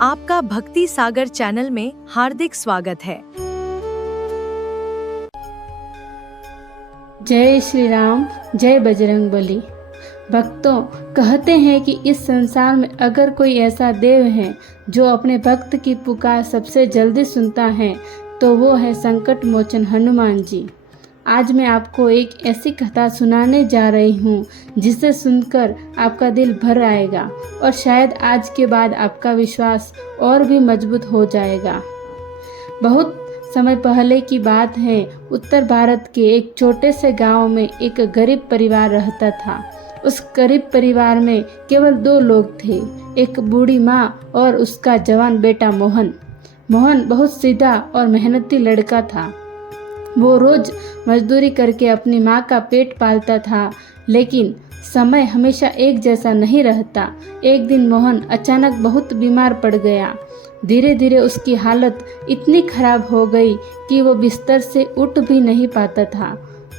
आपका भक्ति सागर चैनल में हार्दिक स्वागत है। जय श्री राम, जय बजरंगबली। भक्तों, कहते हैं कि इस संसार में अगर कोई ऐसा देव है जो अपने भक्त की पुकार सबसे जल्दी सुनता है तो वो है संकट मोचन हनुमान जी। आज मैं आपको एक ऐसी कथा सुनाने जा रही हूँ जिसे सुनकर आपका दिल भर आएगा और शायद आज के बाद आपका विश्वास और भी मजबूत हो जाएगा। बहुत समय पहले की बात है। उत्तर भारत के एक छोटे से गांव में एक गरीब परिवार रहता था। उस गरीब परिवार में केवल 2 लोग थे, एक बूढ़ी माँ और उसका जवान बेटा मोहन। मोहन बहुत सीधा और मेहनती लड़का था। वो रोज मजदूरी करके अपनी माँ का पेट पालता था, लेकिन समय हमेशा एक जैसा नहीं रहता। एक दिन मोहन अचानक बहुत बीमार पड़ गया। धीरे धीरे उसकी हालत इतनी खराब हो गई कि वो बिस्तर से उठ भी नहीं पाता था।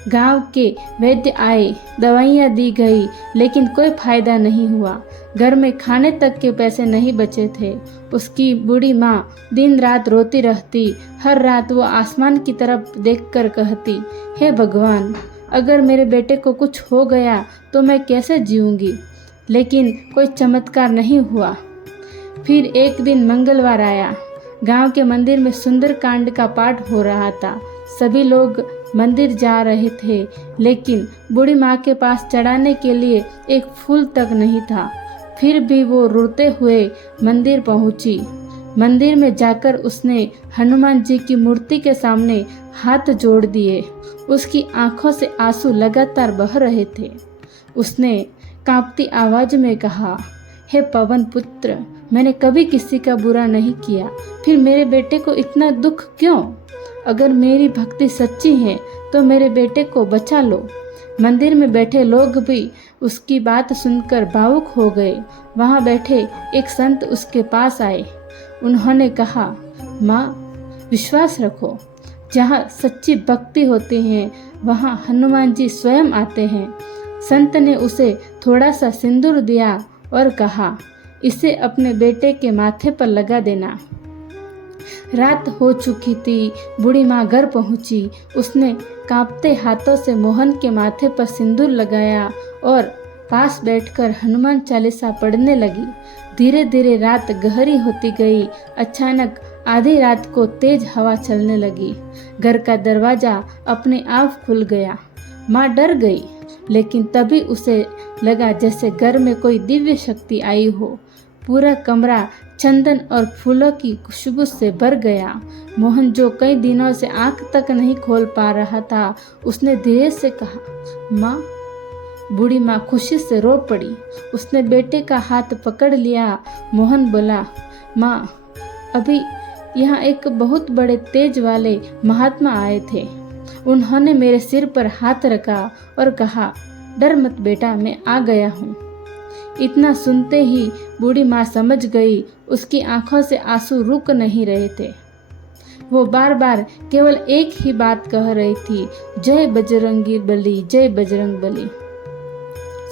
गांव के वैद्य आए, दवाइयाँ दी गई, लेकिन कोई फायदा नहीं हुआ। घर में खाने तक के पैसे नहीं बचे थे। उसकी बूढ़ी माँ दिन रात रोती रहती। हर रात वो आसमान की तरफ देखकर कहती, हे भगवान, अगर मेरे बेटे को कुछ हो गया तो मैं कैसे जीऊँगी। लेकिन कोई चमत्कार नहीं हुआ। फिर एक दिन मंगलवार आया। गांव के मंदिर में सुंदर कांड का पाठ हो रहा था। सभी लोग मंदिर जा रहे थे, लेकिन बूढ़ी माँ के पास चढ़ाने के लिए एक फूल तक नहीं था। फिर भी वो रोते हुए मंदिर पहुंची। मंदिर में जाकर उसने हनुमान जी की मूर्ति के सामने हाथ जोड़ दिए। उसकी आंखों से आंसू लगातार बह रहे थे। उसने कांपती आवाज में कहा, हे पवन पुत्र, मैंने कभी किसी का बुरा नहीं किया, फिर मेरे बेटे को इतना दुख क्यों? अगर मेरी भक्ति सच्ची है तो मेरे बेटे को बचा लो। मंदिर में बैठे लोग भी उसकी बात सुनकर भावुक हो गए। वहाँ बैठे एक संत उसके पास आए। उन्होंने कहा, माँ, विश्वास रखो, जहाँ सच्ची भक्ति होती है वहाँ हनुमान जी स्वयं आते हैं। संत ने उसे थोड़ा सा सिंदूर दिया और कहा, इसे अपने बेटे के माथे पर लगा देना। रात हो चुकी थी। बूढ़ी माँ घर पहुंची। उसने कांपते हाथों से मोहन के माथे पर सिंदूर लगाया और पास बैठकर हनुमान चालीसा पढ़ने लगी। धीरे धीरे रात गहरी होती गई। अचानक आधी रात को तेज हवा चलने लगी। घर का दरवाजा अपने आप खुल गया। माँ डर गई, लेकिन तभी उसे लगा जैसे घर में कोई दिव्य शक्ति आई हो। पूरा कमरा चंदन और फूलों की खुशबू से भर गया। मोहन, जो कई दिनों से आंख तक नहीं खोल पा रहा था, उसने धीरे से कहा, माँ। बूढ़ी माँ खुशी से रो पड़ी। उसने बेटे का हाथ पकड़ लिया। मोहन बोला, माँ, अभी यहाँ एक बहुत बड़े तेज वाले महात्मा आए थे। उन्होंने मेरे सिर पर हाथ रखा और कहा, डर मत बेटा, मैं आ गया हूँ। इतना सुनते ही बूढ़ी माँ समझ गई। उसकी आंखों से आंसू रुक नहीं रहे थे। वो बार बार केवल एक ही बात कह रही थी, जय बजरंगी बली, जय बजरंग बली।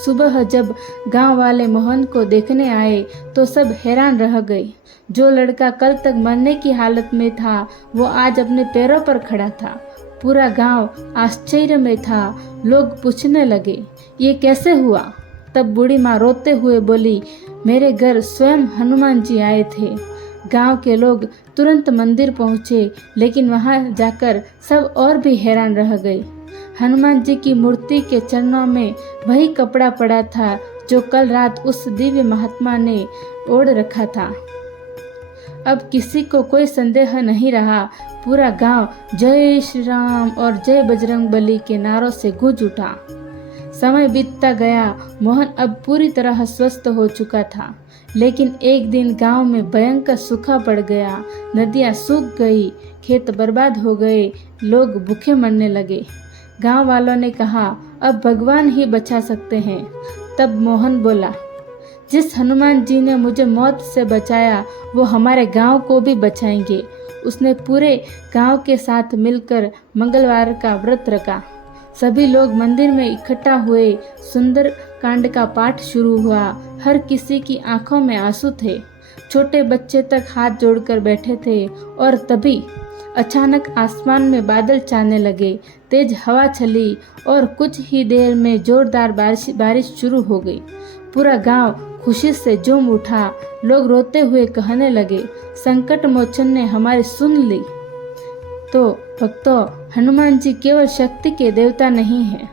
सुबह जब गांव वाले मोहन को देखने आए तो सब हैरान रह गए। जो लड़का कल तक मरने की हालत में था वो आज अपने पैरों पर खड़ा था। पूरा गांव आश्चर्य में था। लोग पूछने लगे, ये कैसे हुआ? तब बूढ़ी माँ रोते हुए बोली, मेरे घर स्वयं हनुमान जी आए थे। गांव के लोग तुरंत मंदिर पहुँचे, लेकिन वहां जाकर सब और भी हैरान रह गए। हनुमान जी की मूर्ति के चरणों में वही कपड़ा पड़ा था जो कल रात उस दिव्य महात्मा ने ओढ़ रखा था। अब किसी को कोई संदेह नहीं रहा। पूरा गांव जय श्री राम और जय बजरंग बली के नारों से गूंज उठा। समय बीतता गया। मोहन अब पूरी तरह स्वस्थ हो चुका था, लेकिन एक दिन गांव में भयंकर सूखा पड़ गया। नदियां सूख गई, खेत बर्बाद हो गए, लोग भूखे मरने लगे। गांव वालों ने कहा, अब भगवान ही बचा सकते हैं। तब मोहन बोला, जिस हनुमान जी ने मुझे मौत से बचाया वो हमारे गांव को भी बचाएंगे। उसने पूरे गांव के साथ मिलकर मंगलवार का व्रत रखा। सभी लोग मंदिर में इकट्ठा हुए। सुंदर कांड का पाठ शुरू हुआ। हर किसी की आंखों में आंसू थे। छोटे बच्चे तक हाथ जोड़कर बैठे थे। और तभी अचानक आसमान में बादल छाने लगे, तेज हवा चली और कुछ ही देर में जोरदार बारिश शुरू हो गई। पूरा गांव खुशी से झूम उठा। लोग रोते हुए कहने लगे, संकट मोचन ने हमारी सुन ली। तो भक्तों, हनुमान जी केवल शक्ति के देवता नहीं हैं,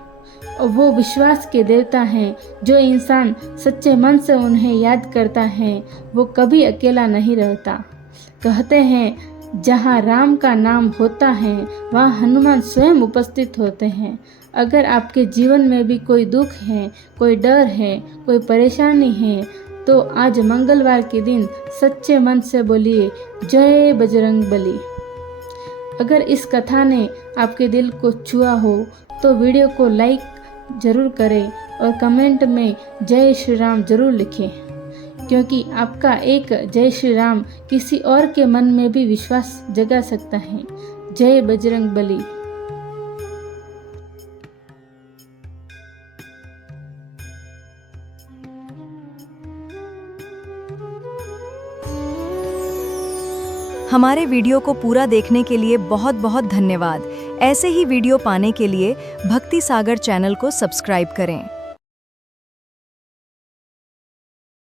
वो विश्वास के देवता हैं। जो इंसान सच्चे मन से उन्हें याद करता है वो कभी अकेला नहीं रहता। कहते हैं, जहाँ राम का नाम होता है वहाँ हनुमान स्वयं उपस्थित होते हैं। अगर आपके जीवन में भी कोई दुख है, कोई डर है, कोई परेशानी है, तो आज मंगलवार के दिन सच्चे मन से बोलिए, जय बजरंगबली। अगर इस कथा ने आपके दिल को छुआ हो तो वीडियो को लाइक जरूर करें और कमेंट में जय श्री राम जरूर लिखें, क्योंकि आपका एक जय श्री राम किसी और के मन में भी विश्वास जगा सकता है। जय बजरंगबली। हमारे वीडियो को पूरा देखने के लिए बहुत बहुत धन्यवाद। ऐसे ही वीडियो पाने के लिए भक्ति सागर चैनल को सब्सक्राइब करें।